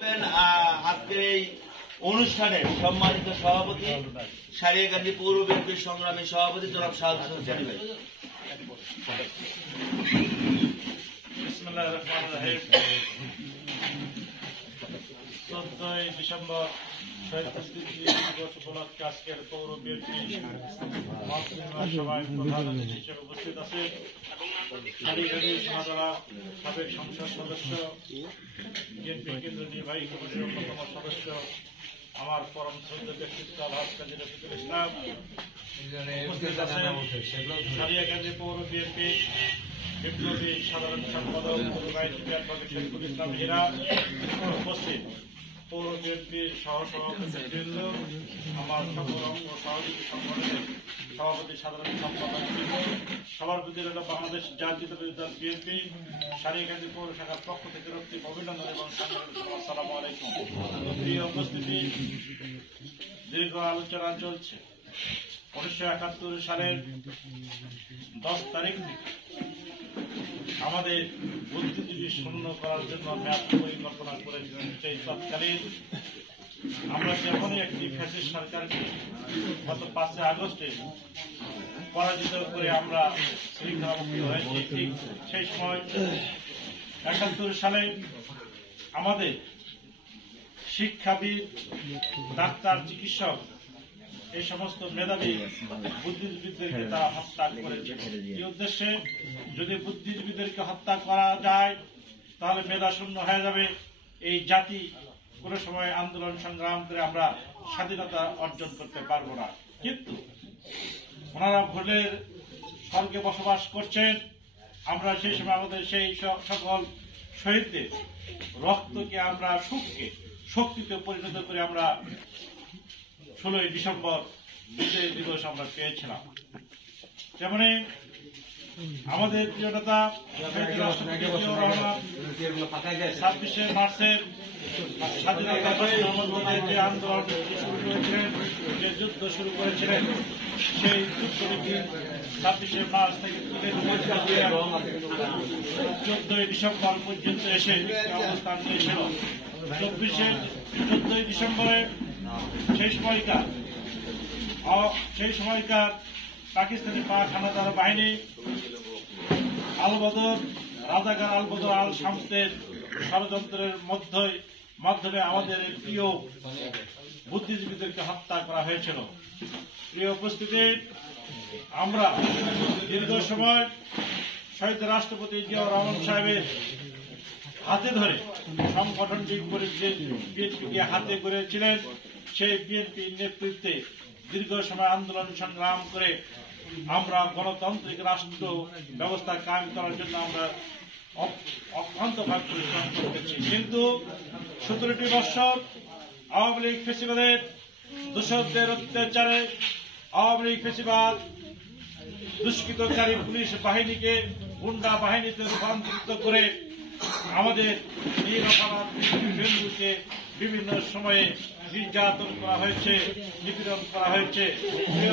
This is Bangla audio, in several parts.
আজকের এই অনুষ্ঠানের সম্মানিত সভাপতি সারিয়াকান্দি পৌর বিএনপির সংগ্রামী সভাপতি জনাব শাহাদ হোসেন সানি ভাই। 14 ডিসেম্বর দিবস উপলক্ষে আজকের পৌর বিএনপি সভায় প্রধান অতিথি হিসেবে উপস্থিত আছে সারিয়াকান্দি সোনাতলা সাবেক সংসদ সদস্য, বিএনপি কেন্দ্রীয় নির্বাহী কমিটির অন্যতম সদস্য, আমার পরম শ্রদ্ধেয় ব্যক্তিত্ব আলহাজ কাজী রফিকুল ইসলাম, উপস্থিত আছেন সারিয়াকান্দি পৌর বিএনপি বিপ্লবী সাধারণ সম্পাদক শহীদুল ইসলাম হীরা, উপস্থিত পৌর বিএনপির সহসভাপতিবৃন্দ, আমার সকল অঙ্গ সহযোগী সংগঠনের সভাপতি সাধারণ সম্পাদক, সবার প্রতি রইল বাংলাদেশ জাতীয়তাবাদী দল বিএনপি সারিয়াকান্দি পৌর শাখার পক্ষ থেকে রক্তিম অভিনন্দন এবং আসসালামু আলাইকুম। প্রিয় উপস্থিতি, দীর্ঘ আলোচনা চলছে। 1971 সালের 10 তারিখ আমাদের বুদ্ধিজীবী শূন্য করার জন্য মেয়াদ পরিকল্পনা করেছিলেন। সেই তৎকালীন আমরা যখনই একটি ফ্যাসিস্ট সরকারকে গত 5 আগস্টে পরাজিত করে আমরা শৃঙ্খলামুক্ত হয়েছি, ঠিক সেই সময় 71 সালে আমাদের শিক্ষাবিদ, ডাক্তার, চিকিৎসক, এই সমস্ত মেধাবী বুদ্ধিজীবীদেরকে তারা হত্যা করেছে। এই উদ্দেশ্যে যদি বুদ্ধিজীবীদেরকে হত্যা করা যায় তাহলে মেধা শূন্য হয়ে যাবে এই জাতি, কোনো সময় আন্দোলন সংগ্রাম করে আমরা স্বাধীনতা অর্জন করতে পারবো না। কিন্তু ওনারা ভুলের স্বর্গে বসবাস করছেন। আমরা সেই সময় আমাদের সেই সকল শহীদদের রক্তকে আমরা সুখকে শক্তিতে পরিণত করে আমরা 16 ডিসেম্বর বিজয় দিবস আমরা পেয়েছিলাম। যেমন আমাদের প্রিয় নেতা 26 মার্চের স্বাধীনতা যে আন্দোলন শুরু করেছিলেন, যে যুদ্ধ শুরু করেছিলেন, সেই যুদ্ধনীতি 26 মার্চ থেকে 14 ডিসেম্বর পর্যন্ত এসে অবস্থান নিয়েছিল। 14 ডিসেম্বরে সেই সময়কার পাকিস্তানি পাক হানাদার বাহিনী রাজাকার আলবদর আল শামসের ষড়যন্ত্রের মাধ্যমে আমাদের প্রিয় বুদ্ধিজীবীদেরকে হত্যা করা হয়েছিল। প্রিয় উপস্থিতি, আমরা দীর্ঘ সময় শহীদ রাষ্ট্রপতি জিয়াউর রহমান সাহেবের হাতে ধরে সংগঠনটি বিএনপিকে হাতে করেছিলেন। সেই বিএনপির নেতৃত্বে দীর্ঘ সময় আন্দোলন সংগ্রাম করে আমরা গণতান্ত্রিক রাষ্ট্র ব্যবস্থা কায়েম করার জন্য আমরা অক্লান্তভাবে পরিশ্রম করতেছি। কিন্তু 17টি বৎসর আওয়ামী লীগ ফ্যাসিবাদের দূষকদের অত্যাচারে আওয়ামী লীগ ফ্যাসিবাদ দুষ্কৃতকারী পুলিশ বাহিনীকে গুন্ডা বাহিনীতে রূপান্তরিত করে আমাদের নিরপরাধ বিন্দুকে বিভিন্ন সময়ে নির্যাতন করা হয়েছে, নিপীড়ন করা হয়েছে।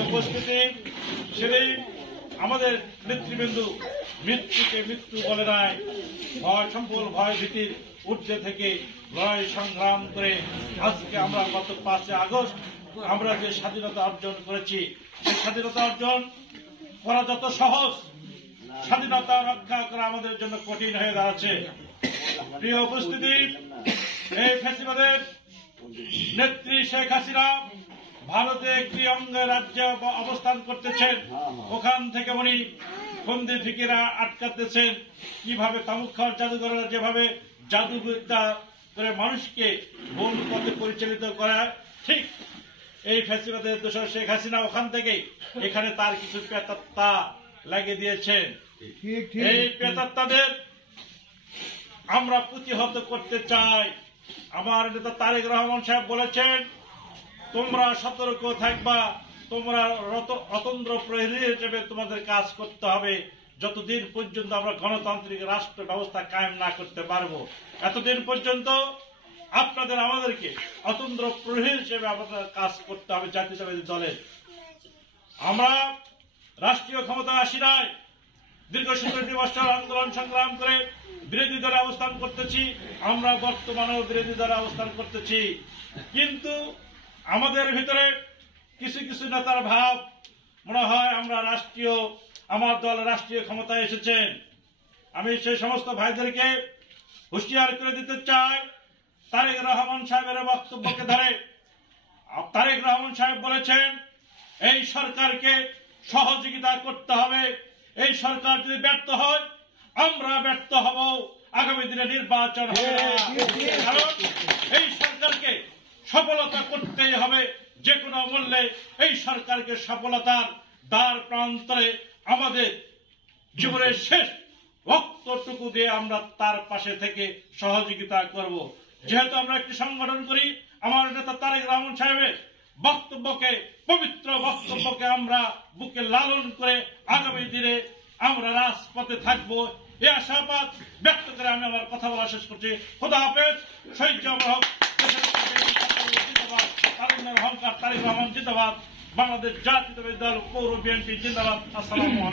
উপস্থিতি, সেদিন আমাদের নেতৃবৃন্দু মৃত্যুকে মৃত্যু বলে নাই, সম্পূর্ণ ভয় ভীতির ঊর্ধ্বে থেকে লড়াই সংগ্রাম করে আজকে আমরা গত 5 আগস্ট আমরা যে স্বাধীনতা অর্জন করেছি, সেই স্বাধীনতা অর্জন করা যত সহজ, স্বাধীনতা রক্ষা করা আমাদের জন্য কঠিন হয়ে দাঁড়াচ্ছে। প্রিয় উপস্থিতি, এই ফ্যাসিবাদের নেত্রী শেখ হাসিনা ভারতে একটি অঙ্গরাজ্যে অবস্থান করতেছেন। ওখান থেকে উনি বন্দি ফিকিরা আটকাতেছেন। কিভাবে তামুক খাওয়ার জাদুঘরেরা যেভাবে জাদুবিদ্যা করে মানুষকে ভুল পথে পরিচালিত করা, ঠিক এই ফ্যাসিবাদের দোষর শেখ হাসিনা ওখান থেকে এখানে তার কিছু প্রেতাত্মা লাগিয়ে দিয়েছেন। এই প্রেতাত্মাদের আমরা প্রতিহত করতে চাই। আমার নেতা তারেক রহমান সাহেব বলেছেন, তোমরা সতর্ক থাকবা, তোমরা অতন্ত্র প্রহরী হিসেবে তোমাদের কাজ করতে হবে যতদিন পর্যন্ত আমরা গণতান্ত্রিক রাষ্ট্র ব্যবস্থা কায়েম না করতে পারবো। এতদিন পর্যন্ত আপনাদের আমাদেরকে অতন্ত্র প্রহরী হিসেবে আমাদের কাজ করতে হবে। জাতীয়তাবাদী দলের আমরা রাষ্ট্রীয় ক্ষমতা আসি নাই, দীর্ঘ 17টি বছর আন্দোলন সংগ্রাম করে বিরোধী দলে অবস্থান করতেছি, আমরা বর্তমানেও বিরোধী দলে অবস্থান করতেছি। কিন্তু আমাদের ভিতরে কিছু কিছু নেতার ভাব, মনে হয় আমরা আমার দল রাষ্ট্রীয় ক্ষমতায় এসেছেন। আমি সেই সমস্ত ভাইদেরকে হুঁশিয়ার করে দিতে চাই, তারেক রহমান সাহেবের বক্তব্যকে ধরে তারেক রহমান সাহেব বলেছেন এই সরকারকে সহযোগিতা করতে হবে, এই সরকার যদি ব্যর্থ হয় আমরা ব্যর্থ হব, আগামী দিনে নির্বাচন হবে না। কারণ এই সরকারকে সফলতা করতেই হবে, যে কোনো মূল্যে এই সরকারকে সফলতার দ্বার প্রান্তরে আমাদের জীবনের শেষ রক্তটুকু দিয়ে আমরা তার পাশে থেকে সহযোগিতা করব। যেহেতু আমরা একটি সংগঠন করি, আমার নেতা তারেক রহমান সাহেবের বক্তব্যকে, পবিত্র বক্তব্যকে আমরা বুকে লালন করে আগামী দিনে আমরা রাজপথে থাকবো, এই আশাবাদ ব্যক্ত করে আমি আমার কথা বলা শেষ করছি। খোদা হাফেজ। শহীদ জিয়াউর হক জিন্দাবাদ, তারুণ্যের অহংকার তারেক রহমান জিন্দাবাদ, বাংলাদেশ জাতীয়তাবাদী দল পৌর বিএনপি জিন্দাবাদ। আসসালামু আলাইকুম।